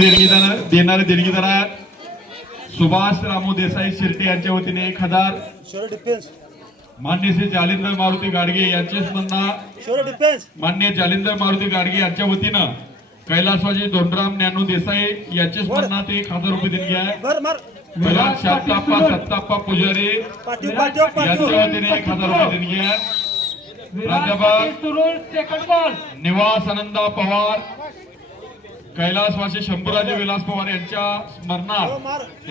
देणारे देणगीदार आहेत सुभाष रामू देसाई शिर्टे यांच्या वतीने 1000। मान्य श्री जालिंदर मारुती गाडगे यांचे स्मरणा मान्य जालिंदर मारुती गाडगे यांच्या वतीनं कैलासवासी धोंडराम ज्ञानू देसाई यांचे स्मरणार्थ 1000 रुपये देणगी आहे। सत्ताप्पा पुजारी यांच्या वतीने 1000 रुपये देणगी आहे। प्राध्यापक निवास आनंदा पवार कैलासवासी शंभूराजे विलास पवार यांच्या स्मरणार्थ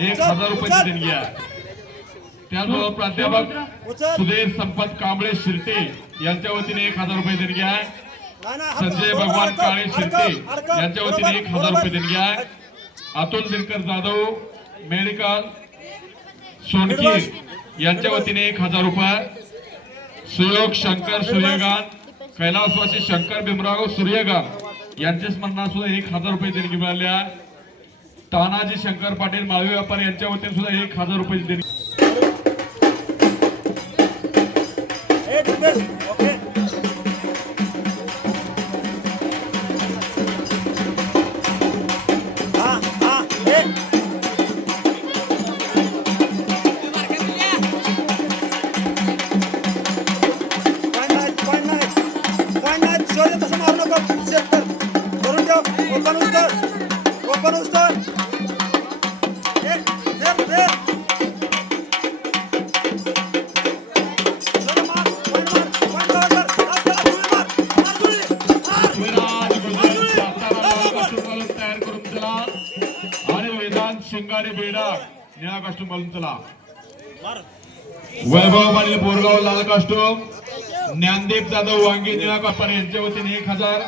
1000 रुपयाची देणगी आहे। त्याचबरोबर प्राध्यापक सुधीर संपत कांबळे शिर्टे यांच्या वतीने 1000 रुपये देणगी आहे। संजय भगवान काळे शिर्टे यांच्या वतीने 1000 रुपये देणगी आहे। अतुल दिनकर जाधव मेडिकल सोनकी यांच्या वतीने 1000 रुपये। सुयोग शंकर सूर्यगान कैलासवासी शंकर भीमराव सूर्यगान यांचे स्मरणार्थ सुद्धा 1000 रुपये देणगी मिळाली आहे। तानाजी शंकर पाटील माळवे व्यापारी यांच्या वतीने सुद्धा 1000 रुपये देणगी। शिंगाडे बेडा निळा कास्टूम घालून चला। वैभव पाटील बोरगाव लाल कास्टूम ज्ञानदीप जाधव वांगे निळा कास्टूम यांच्या वतीने 1000।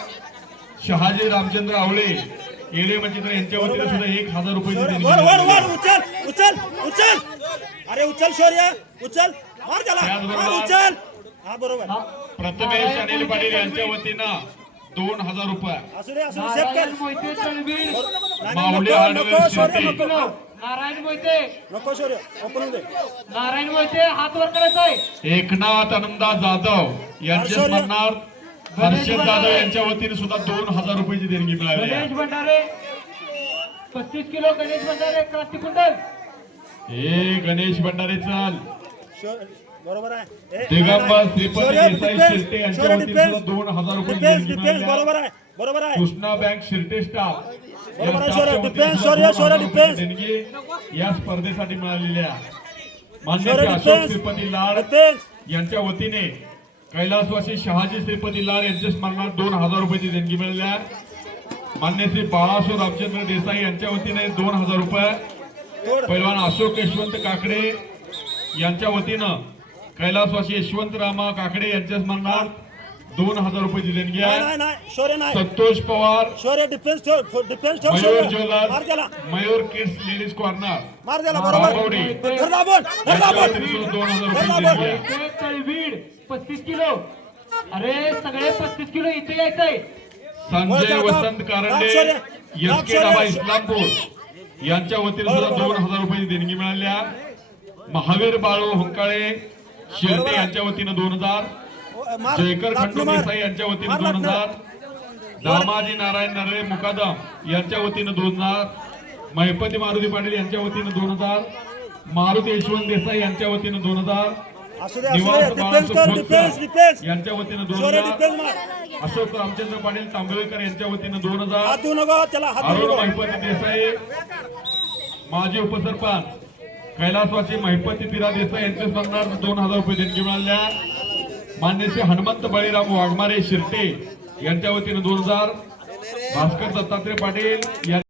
शहाजी रामचंद्र आवळे येडे मंचित्र यांच्या वतीने सुद्धा 1000 रुपये देणगी। अरे उचल शौर्य उचल मार त्याला उचल। हा बरोबर। प्रथमेश अनिल पाटील यांच्या वतीने 2000 रुपये। असू दे सेट कर। माऊली हार्डवेअर शिर्टे नारायण मोहिते नको शौर्य ओपन दे। नारायण मोहिते हात वर करायचा आहे। एकनाथ आनंदा जाधव यांचे स्मरणार्थ हर्षद जाधव यांच्या वतीने सुद्धा 2000 रुपयाची देणगी मिळाली आहे। गणेश भंडारे 35 किलो गणेश भंडारे क्रांती कुंडल हे गणेश भंडारे चाल बरोबर आहे। दिगंबर श्रीपती देसाई शिर्टे यांच्या वतीने सुद्धा 2000 रुपये देणगी मिळाली आहे। बरोबर आहे बरोबर आहे। कृष्णा बँक शिर्टे स्टाफ देणगी या स्पर्धेसाठी मिळालेली आहे। मान्य अशोक श्रीपती लाड यांच्या वतीने कैलासवासी शहाजी श्रीपती लाड यांच्या स्मरणार्थ 2000 रुपयाची देणगी मिळाली आहे। मान्य श्री बाळासो रामचंद्र देसाई यांच्या वतीने 2000 रुपये। पैलवान अशोक यशवंत काकडे यांच्या वतीनं कैलासवासी यशवंत रामा काकडे यांच्या स्मरणार्थ 2000 रुपयाची देणगी आहे। Santosh Pawar Mayur jewellers Mayur kids ladies corner मार त्याला बरोबर। 2000 रुपयाची देणगी आहे। तळवीड 35 किलो अरे सगळे 35 किलो इथे यायचंय। संजय वसंत कारंडे एसके डाबा इस्लामपूर यांच्या वतीने सुद्धा 2000 रुपयाची देणगी मिळाली आहे। महावीर बाळू हुंकाळे शिर्टे यांच्या वतीने 2000। जयकर खंडू देसाई यांच्या वतीने 2000। दामाजी नारायण नरळे मुकादम यांच्या वतीने 2000। महिपती मारुती पाटील यांच्या वतीने 2000। मारुती यशवंत देसाई यांच्या वतीने 2000। निवास बाळासो यांच्या वतीने 2000। अशोक रामचंद्र पाटील तांबेकर यांच्या वतीने 2000। अरुण महिपती देसाई माजी उपसरपंच कैलासवासी महिपती पिरा देसाई यांच्या स्मरणार्थ 2000 रुपये देणगी मिळाल्या। मान्य श्री हनुमंत बळीराम वाघमारे शिर्टे यांच्या वतीने 2000। भास्कर दत्तात्रय पाटील